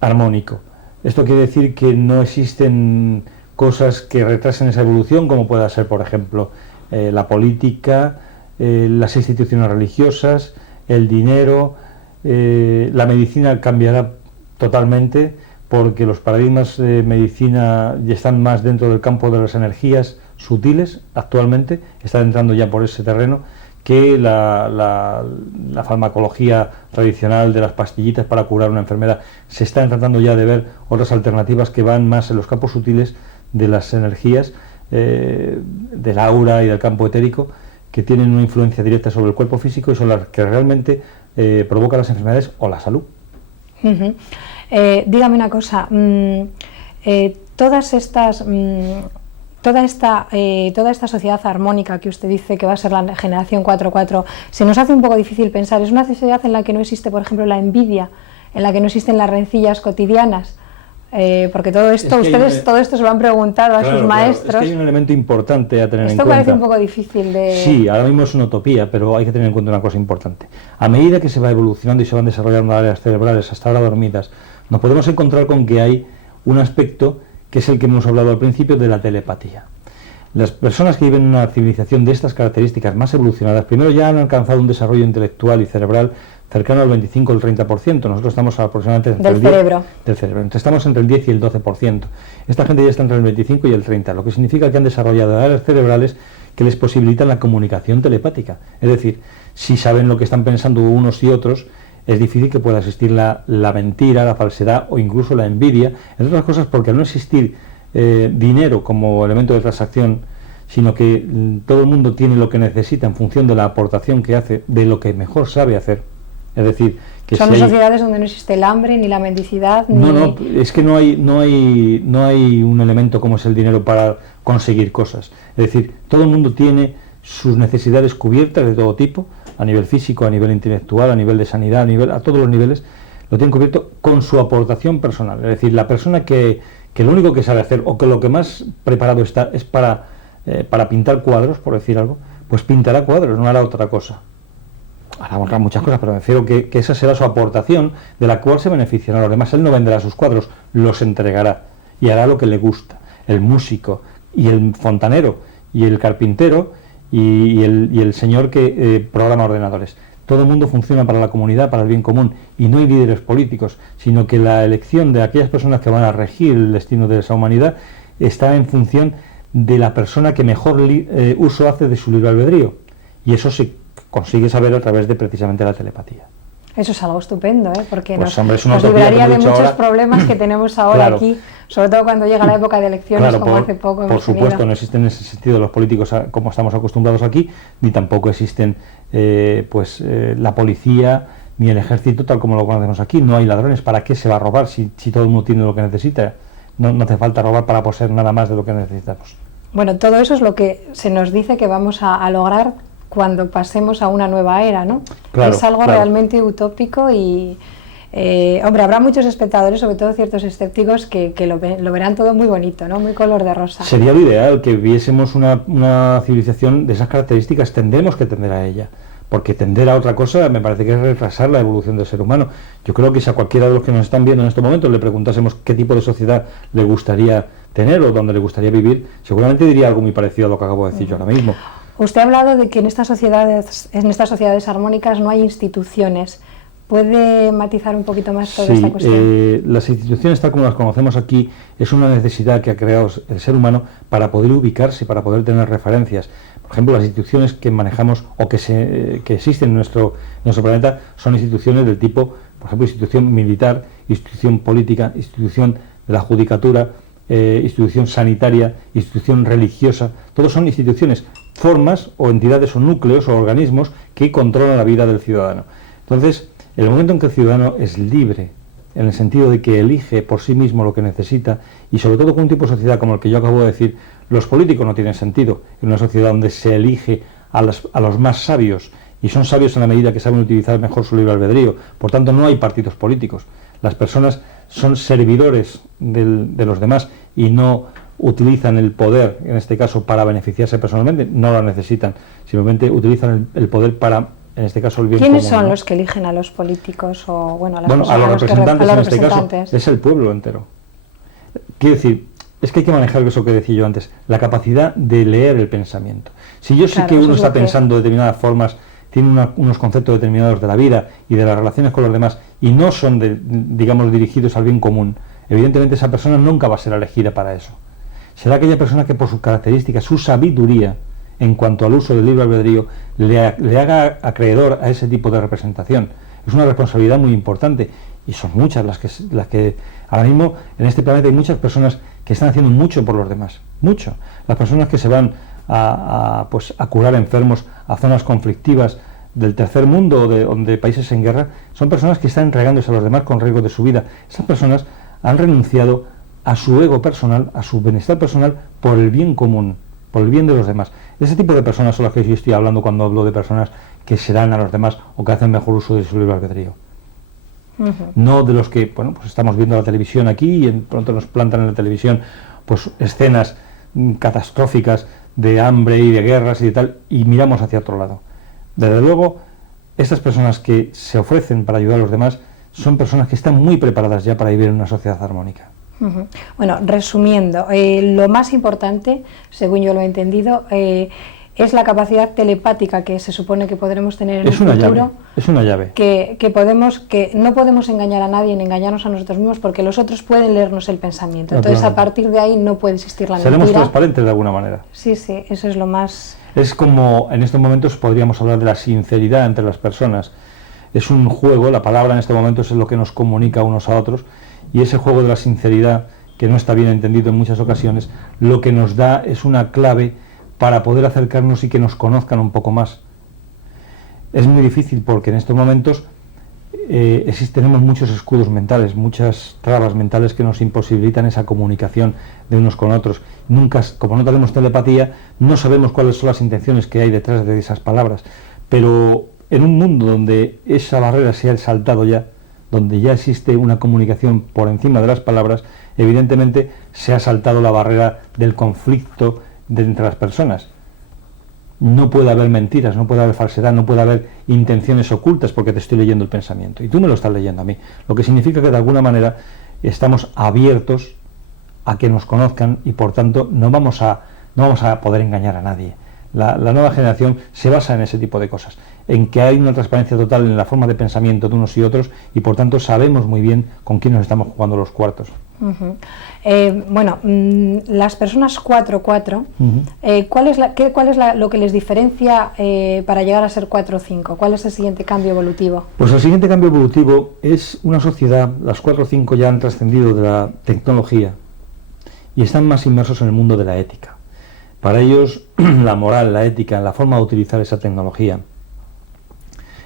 armónico. Esto quiere decir que no existen cosas que retrasen esa evolución, como pueda ser, por ejemplo, la política, las instituciones religiosas, el dinero. La medicina cambiará totalmente porque los paradigmas de medicina ya están más dentro del campo de las energías sutiles actualmente, están entrando ya por ese terreno, que la farmacología tradicional de las pastillitas para curar una enfermedad. Se están tratando ya de ver otras alternativas que van más en los campos sutiles de las energías, del aura y del campo etérico, que tienen una influencia directa sobre el cuerpo físico y son las que realmente provocan las enfermedades o la salud. Dígame una cosa, toda esta sociedad armónica que usted dice que va a ser la generación 4.4, se nos hace un poco difícil pensar. Es una sociedad en la que no existe, por ejemplo, la envidia, en la que no existen las rencillas cotidianas, porque todo esto, todo esto se lo han preguntado a sus maestros. Es que hay un elemento importante a tener en cuenta. Esto parece un poco difícil de... Sí, ahora mismo es una utopía, pero hay que tener en cuenta una cosa importante. A medida que se va evolucionando y se van desarrollando áreas cerebrales hasta ahora dormidas, nos podemos encontrar con que hay un aspecto que es el que hemos hablado al principio de la telepatía. Las personas que viven en una civilización de estas características más evolucionadas, primero ya han alcanzado un desarrollo intelectual y cerebral cercano al 25 o el 30%. Nosotros estamos aproximadamente entre del cerebro. Entonces estamos entre el 10 y el 12%. Esta gente ya está entre el 25 y el 30, lo que significa que han desarrollado áreas cerebrales que les posibilitan la comunicación telepática. Es decir, si saben lo que están pensando unos y otros, es difícil que pueda existir la mentira, la falsedad o incluso la envidia, entre otras cosas porque al no existir dinero como elemento de transacción, sino que todo el mundo tiene lo que necesita en función de la aportación que hace, de lo que mejor sabe hacer. Es decir, que son sociedades donde no existe el hambre, ni la mendicidad, ni... No, es que no hay un elemento como es el dinero para conseguir cosas. Es decir, todo el mundo tiene sus necesidades cubiertas de todo tipo, a nivel físico, a nivel intelectual, a nivel de sanidad, a todos los niveles, lo tienen cubierto con su aportación personal. Es decir, la persona que lo único que sabe hacer, o que lo que más preparado está es para pintar cuadros, por decir algo, pues pintará cuadros, no hará otra cosa. Hará muchas cosas, pero me refiero que esa será su aportación, de la cual se beneficiará. Lo demás, él no venderá sus cuadros, los entregará y hará lo que le gusta. El músico y el fontanero y el carpintero y el señor que programa ordenadores. Todo el mundo funciona para la comunidad, para el bien común, y no hay líderes políticos, sino que la elección de aquellas personas que van a regir el destino de esa humanidad está en función de la persona que mejor uso hace de su libre albedrío, y eso se consigue saber a través de precisamente la telepatía. Eso es algo estupendo, porque pues, nos libraría de muchos problemas que tenemos ahora claro. Aquí, sobre todo cuando llega la época de elecciones, claro, como hace poco. Por supuesto, no existen en ese sentido los políticos como estamos acostumbrados aquí, ni tampoco existen la policía ni el ejército tal como lo conocemos aquí. No hay ladrones. ¿Para qué se va a robar si todo el mundo tiene lo que necesita? No hace falta robar para poseer nada más de lo que necesitamos. Bueno, todo eso es lo que se nos dice que vamos a lograr cuando pasemos a una nueva era, ¿no? Claro, es algo realmente utópico y, hombre, habrá muchos espectadores, sobre todo ciertos escépticos, que lo verán todo muy bonito, ¿no? Muy color de rosa. Sería lo ideal que viésemos una civilización de esas características. Tendremos que tender a ella, porque tender a otra cosa me parece que es retrasar la evolución del ser humano. Yo creo que si a cualquiera de los que nos están viendo en estos momentos le preguntásemos qué tipo de sociedad le gustaría tener o dónde le gustaría vivir, seguramente diría algo muy parecido a lo que acabo de decir yo ahora mismo. Usted ha hablado de que en estas sociedades armónicas no hay instituciones. ¿Puede matizar un poquito más toda esta cuestión? Las instituciones, tal como las conocemos aquí, es una necesidad que ha creado el ser humano para poder ubicarse, para poder tener referencias. Por ejemplo, las instituciones que manejamos o que existen en nuestro planeta son instituciones del tipo, por ejemplo, institución militar, institución política, institución de la judicatura, institución sanitaria, institución religiosa. Todos son instituciones, formas o entidades o núcleos o organismos que controlan la vida del ciudadano. Entonces, en el momento en que el ciudadano es libre, en el sentido de que elige por sí mismo lo que necesita, y sobre todo con un tipo de sociedad como el que yo acabo de decir, los políticos no tienen sentido en una sociedad donde se elige a los más sabios, y son sabios en la medida que saben utilizar mejor su libre albedrío. Por tanto, no hay partidos políticos. Las personas son servidores de los demás y no utilizan el poder, en este caso, para beneficiarse personalmente, no lo necesitan, simplemente utilizan el poder para, en este caso, el bien común. ¿Quiénes son los que eligen a los políticos o a las personas, a los representantes, en este caso, es el pueblo entero. Quiero decir, es que hay que manejar eso que decía yo antes, la capacidad de leer el pensamiento. Si yo sé que uno está pensando de determinadas formas, tiene unos conceptos determinados de la vida y de las relaciones con los demás, y no son, digamos, dirigidos al bien común, evidentemente esa persona nunca va a ser elegida para eso. Será aquella persona que por sus características, su sabiduría en cuanto al uso del libre albedrío, le haga acreedor a ese tipo de representación. Es una responsabilidad muy importante, y son muchas las que ahora mismo en este planeta hay muchas personas que están haciendo mucho por los demás, mucho. Las personas que se van a curar enfermos a zonas conflictivas del tercer mundo o de países en guerra, son personas que están entregándose a los demás con riesgo de su vida. Esas personas han renunciado a su ego personal, a su bienestar personal, por el bien común, por el bien de los demás. Ese tipo de personas son las que yo estoy hablando cuando hablo de personas que se dan a los demás o que hacen mejor uso de su libre albedrío. No de los que, estamos viendo la televisión aquí y pronto nos plantan en la televisión escenas catastróficas de hambre y de guerras y de tal, y miramos hacia otro lado. Desde luego, estas personas que se ofrecen para ayudar a los demás son personas que están muy preparadas ya para vivir en una sociedad armónica. Bueno, resumiendo, lo más importante, según yo lo he entendido, es la capacidad telepática que se supone que podremos tener en el futuro. Es una llave. Que no podemos engañar a nadie ni engañarnos a nosotros mismos, porque los otros pueden leernos el pensamiento. Entonces, a partir de ahí no puede existir la mentira. Seremos transparentes de alguna manera. Sí, eso es lo más... Es como, en estos momentos podríamos hablar de la sinceridad entre las personas. Es un juego, la palabra en este momento es lo que nos comunica unos a otros, y ese juego de la sinceridad, que no está bien entendido en muchas ocasiones, lo que nos da es una clave para poder acercarnos y que nos conozcan un poco más. Es muy difícil porque en estos momentos tenemos muchos escudos mentales, muchas trabas mentales que nos imposibilitan esa comunicación de unos con otros. Nunca, como no tenemos telepatía, no sabemos cuáles son las intenciones que hay detrás de esas palabras, pero en un mundo donde esa barrera se ha saltado ya, donde ya existe una comunicación por encima de las palabras, evidentemente se ha saltado la barrera del conflicto entre las personas. No puede haber mentiras, no puede haber falsedad, no puede haber intenciones ocultas porque te estoy leyendo el pensamiento y tú me lo estás leyendo a mí, lo que significa que de alguna manera estamos abiertos a que nos conozcan y por tanto no vamos a poder engañar a nadie. La nueva generación se basa en ese tipo de cosas, en que hay una transparencia total en la forma de pensamiento de unos y otros y por tanto sabemos muy bien con quién nos estamos jugando los cuartos. Las personas 4-4, ¿cuál es lo que les diferencia para llegar a ser 4-5? ¿Cuál es el siguiente cambio evolutivo? Pues el siguiente cambio evolutivo es una sociedad, las 4-5 ya han trascendido de la tecnología y están más inmersos en el mundo de la ética. Para ellos la moral, la ética, la forma de utilizar esa tecnología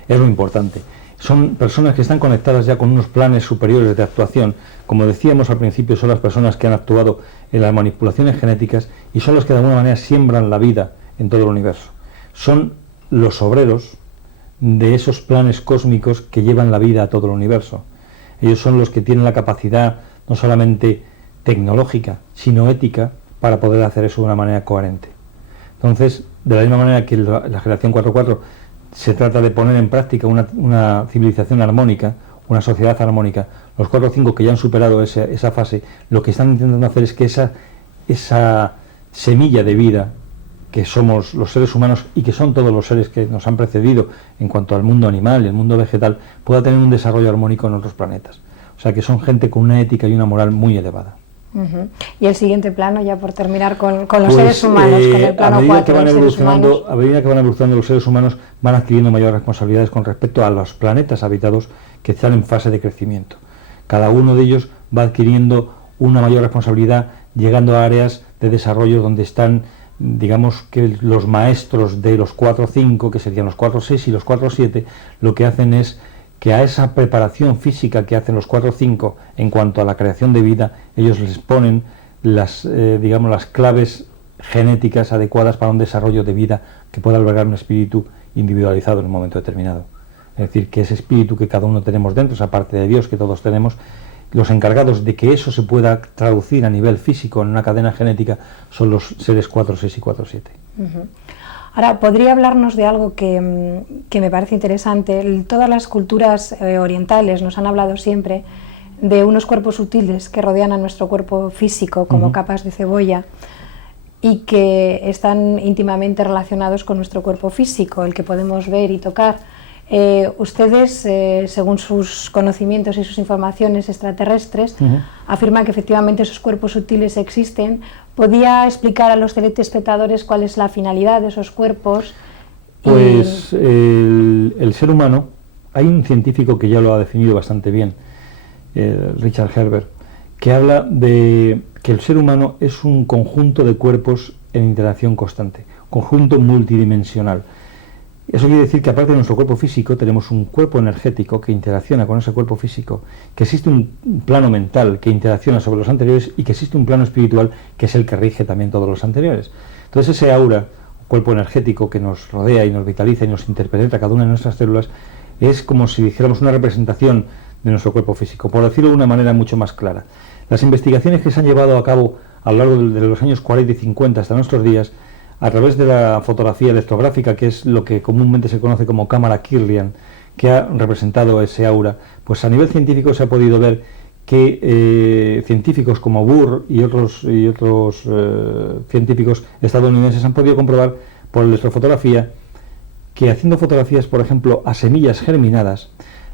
es lo importante. Son personas que están conectadas ya con unos planes superiores de actuación. Como decíamos al principio, son las personas que han actuado en las manipulaciones genéticas y son los que de alguna manera siembran la vida en todo el universo. Son los obreros de esos planes cósmicos que llevan la vida a todo el universo. Ellos son los que tienen la capacidad no solamente tecnológica, sino ética, para poder hacer eso de una manera coherente. Entonces, de la misma manera que la generación 4-4 se trata de poner en práctica una civilización armónica, una sociedad armónica, los 4-5 que ya han superado esa fase, lo que están intentando hacer es que esa semilla de vida que somos los seres humanos y que son todos los seres que nos han precedido en cuanto al mundo animal y el mundo vegetal, pueda tener un desarrollo armónico en otros planetas. O sea, que son gente con una ética y una moral muy elevada. Y el siguiente plano, ya por terminar con los seres humanos, con el plano 4 de los seres humanos. A medida que van evolucionando los seres humanos, van adquiriendo mayores responsabilidades con respecto a los planetas habitados que están en fase de crecimiento. Cada uno de ellos va adquiriendo una mayor responsabilidad, llegando a áreas de desarrollo donde están, digamos que los maestros de los 4-5, que serían los 4-6 y los 4-7, lo que hacen es que a esa preparación física que hacen los 4-5 en cuanto a la creación de vida, ellos les ponen las claves genéticas adecuadas para un desarrollo de vida que pueda albergar un espíritu individualizado en un momento determinado. Es decir, que ese espíritu que cada uno tenemos dentro, esa parte de Dios que todos tenemos, los encargados de que eso se pueda traducir a nivel físico en una cadena genética son los seres 4-6 y 4-7. Ahora, ¿podría hablarnos de algo que me parece interesante? Todas las culturas orientales nos han hablado siempre de unos cuerpos sutiles que rodean a nuestro cuerpo físico como capas de cebolla y que están íntimamente relacionados con nuestro cuerpo físico, el que podemos ver y tocar. Ustedes, según sus conocimientos y sus informaciones extraterrestres, afirman que efectivamente esos cuerpos sutiles existen. ¿Podía explicar a los telespectadores cuál es la finalidad de esos cuerpos? Pues el ser humano, hay un científico que ya lo ha definido bastante bien, Richard Herbert, que habla de que el ser humano es un conjunto de cuerpos en interacción constante, conjunto multidimensional. Eso quiere decir que aparte de nuestro cuerpo físico tenemos un cuerpo energético que interacciona con ese cuerpo físico, que existe un plano mental que interacciona sobre los anteriores y que existe un plano espiritual que es el que rige también todos los anteriores. Entonces ese aura, cuerpo energético que nos rodea y nos vitaliza y nos interpenetra cada una de nuestras células, es como si dijéramos una representación de nuestro cuerpo físico, por decirlo de una manera mucho más clara. Las investigaciones que se han llevado a cabo a lo largo de los años 40 y 50 hasta nuestros días, a través de la fotografía electrográfica, que es lo que comúnmente se conoce como cámara Kirlian, que ha representado ese aura, pues a nivel científico se ha podido ver que científicos como Burr y otros científicos estadounidenses han podido comprobar por electrofotografía que haciendo fotografías, por ejemplo, a semillas germinadas,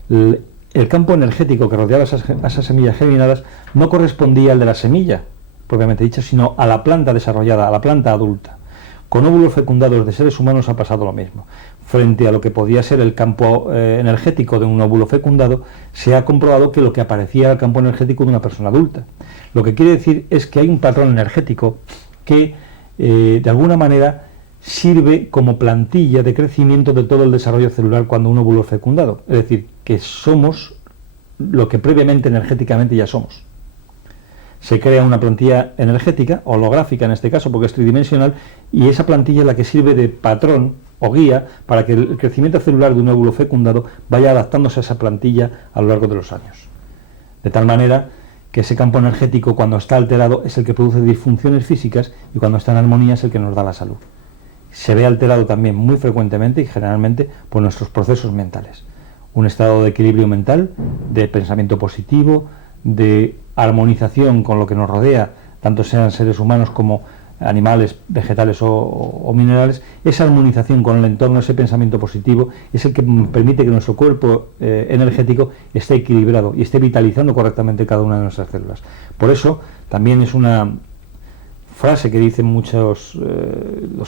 el campo energético que rodeaba esas semillas germinadas no correspondía al de la semilla, propiamente dicha, sino a la planta desarrollada, a la planta adulta. Con óvulos fecundados de seres humanos ha pasado lo mismo. Frente a lo que podía ser el campo energético de un óvulo fecundado, se ha comprobado que lo que aparecía era el campo energético de una persona adulta. Lo que quiere decir es que hay un patrón energético que, de alguna manera, sirve como plantilla de crecimiento de todo el desarrollo celular cuando un óvulo es fecundado. Es decir, que somos lo que previamente energéticamente ya somos. Se crea una plantilla energética, holográfica en este caso, porque es tridimensional, y esa plantilla es la que sirve de patrón o guía para que el crecimiento celular de un óvulo fecundado vaya adaptándose a esa plantilla a lo largo de los años. De tal manera que ese campo energético, cuando está alterado, es el que produce disfunciones físicas y cuando está en armonía es el que nos da la salud. Se ve alterado también muy frecuentemente y generalmente por nuestros procesos mentales. Un estado de equilibrio mental, de pensamiento positivo, de armonización con lo que nos rodea, tanto sean seres humanos como animales, vegetales o minerales. Esa armonización con el entorno, ese pensamiento positivo, es el que permite que nuestro cuerpo energético esté equilibrado y esté vitalizando correctamente cada una de nuestras células. Por eso también es una frase que dicen muchos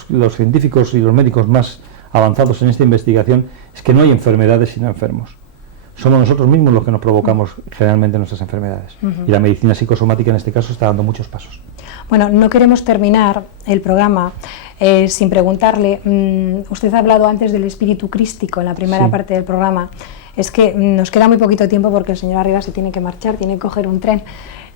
los científicos y los médicos más avanzados en esta investigación, es que no hay enfermedades sino enfermos. Somos nosotros mismos los que nos provocamos generalmente nuestras enfermedades. Y la medicina psicosomática en este caso está dando muchos pasos. Bueno, no queremos terminar el programa sin preguntarle, usted ha hablado antes del espíritu crístico en la primera parte del programa. Es que nos queda muy poquito tiempo porque el señor Arribas se tiene que marchar, tiene que coger un tren.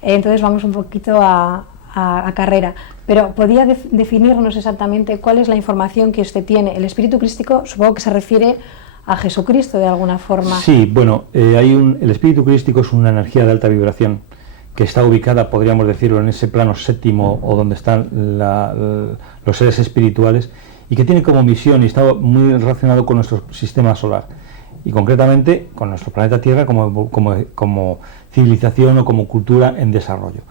Entonces vamos un poquito a carrera. Pero ¿podría definirnos exactamente cuál es la información que usted tiene? El espíritu crístico supongo que se refiere a Jesucristo de alguna forma. Sí, bueno, el espíritu crístico es una energía de alta vibración que está ubicada, podríamos decirlo, en ese plano séptimo o donde están los seres espirituales y que tiene como misión y está muy relacionado con nuestro sistema solar y concretamente con nuestro planeta Tierra como civilización o como cultura en desarrollo.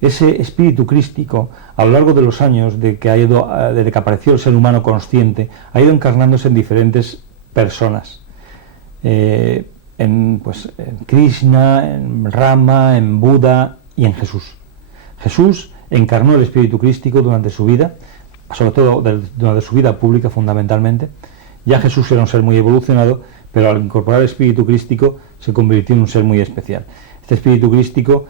ese espíritu crístico, a lo largo de los años desde que apareció el ser humano consciente, ha ido encarnándose en diferentes personas. En Krishna, en Rama, en Buda y en Jesús. Jesús encarnó el espíritu crístico durante su vida, sobre todo durante su vida pública fundamentalmente. Ya Jesús era un ser muy evolucionado, pero al incorporar el espíritu crístico se convirtió en un ser muy especial. Este espíritu crístico,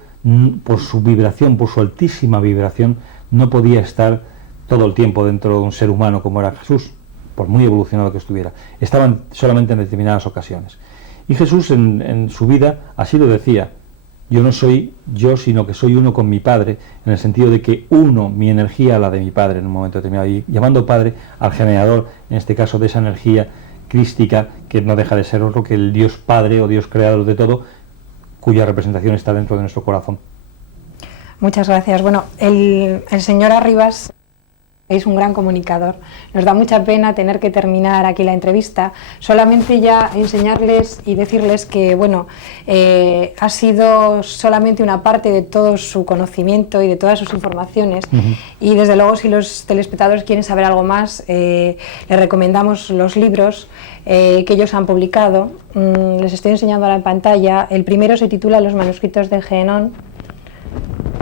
por su vibración, por su altísima vibración, no podía estar todo el tiempo dentro de un ser humano como era Jesús, por muy evolucionado que estuviera. Estaban solamente en determinadas ocasiones. Y Jesús en su vida así lo decía: yo no soy yo, sino que soy uno con mi Padre, en el sentido de que uno mi energía a la de mi Padre en un momento determinado, y llamando Padre al generador, en este caso, de esa energía crística, que no deja de ser otro que el Dios Padre o Dios creador de todo, cuya representación está dentro de nuestro corazón. Muchas gracias. Bueno, el señor Arribas es un gran comunicador. Nos da mucha pena tener que terminar aquí la entrevista. Solamente ya enseñarles y decirles que, bueno, ha sido solamente una parte de todo su conocimiento y de todas sus informaciones. Y desde luego, si los telespectadores quieren saber algo más, les recomendamos los libros que ellos han publicado. Les estoy enseñando ahora en pantalla. El primero se titula Los manuscritos de Gehenón,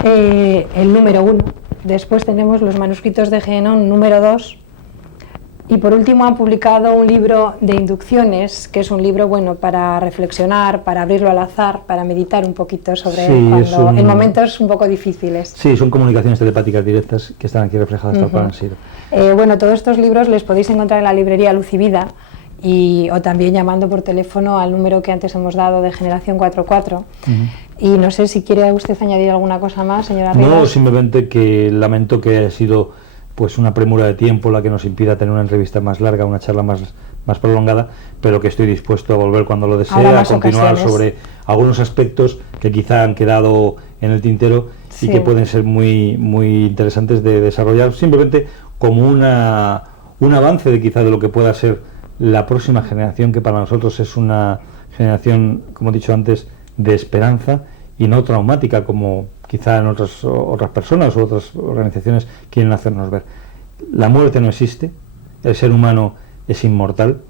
el número 1. Después tenemos los manuscritos de Gehenón número 2, y por último han publicado un libro de inducciones, que es un libro bueno para reflexionar, para abrirlo al azar, para meditar un poquito sobre en momentos un poco difíciles. Sí, son comunicaciones telepáticas directas que están aquí reflejadas tal cual han sido. Bueno, todos estos libros les podéis encontrar en la librería Luz y Vida, o también llamando por teléfono al número que antes hemos dado de Generación 44. Y no sé si quiere usted añadir alguna cosa más, señora Rivas. No, simplemente que lamento que haya sido pues una premura de tiempo la que nos impida tener una entrevista más larga, una charla más prolongada, pero que estoy dispuesto a volver cuando lo desee, a continuar sobre algunos aspectos que quizá han quedado en el tintero y que pueden ser muy interesantes de desarrollar, simplemente como un avance de quizá de lo que pueda ser la próxima generación, que para nosotros es una generación, como he dicho antes, de esperanza y no traumática, como quizá en otras personas o otras organizaciones quieren hacernos ver. La muerte no existe, el ser humano es inmortal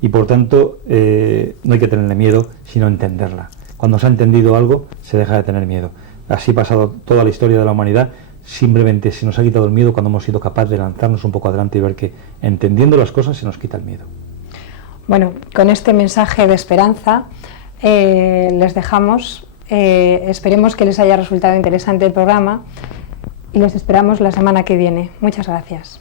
y por tanto no hay que tenerle miedo, sino entenderla. Cuando se ha entendido algo, se deja de tener miedo. Así ha pasado toda la historia de la humanidad. Simplemente se nos ha quitado el miedo cuando hemos sido capaces de lanzarnos un poco adelante y ver que entendiendo las cosas se nos quita el miedo. Bueno, con este mensaje de esperanza les dejamos. Esperemos que les haya resultado interesante el programa y les esperamos la semana que viene. Muchas gracias.